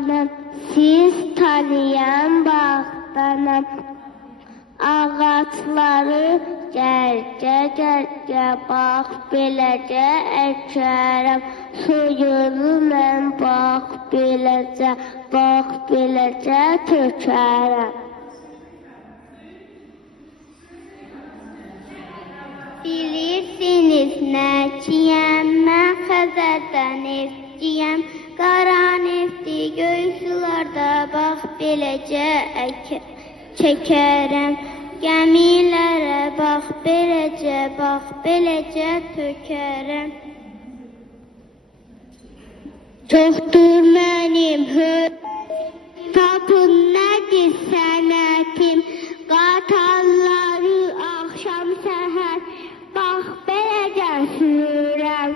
bağdanım, siz tanıyan bağdanım. Ağaçları gərgə bax, beləcə əkərəm. Suyunu mən bax, beləcə tökərəm. Bilirsiniz nəkiyəm, mən Xəzərdən neftiyəm. Qara nefti göy sularda bax, beləcə çəkərəm. Gəmilərə bax, beləcə tökərəm. Çoxdur mənim tapın nədir sənətim, qatarları axşam səhər, bax, beləcə sürürəm.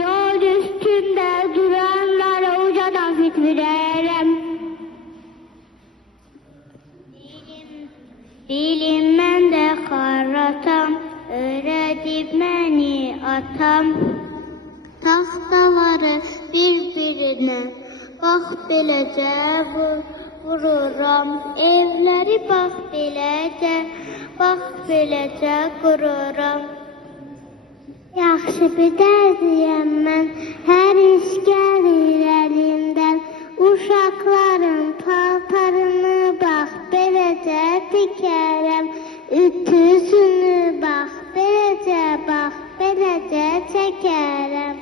Yol üstündə duranlara ucadan fitvirərəm. Dilim məndə xarratam, öyrədib məni atam. Taxtaları bir-birinə, bax, beləcə vururam. Evləri bax, beləcə qururam. Yaxşı bir dərdiyəm mən, hər iş gəlir əlimdən. Uşaqların paltarını bax, beləcə tikərəm. Ütüsünü bax, beləcə çəkərəm.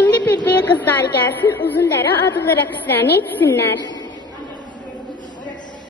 İndi bir qızlar gəlsin, uzun dərə adlı rəqslərini etsinlər.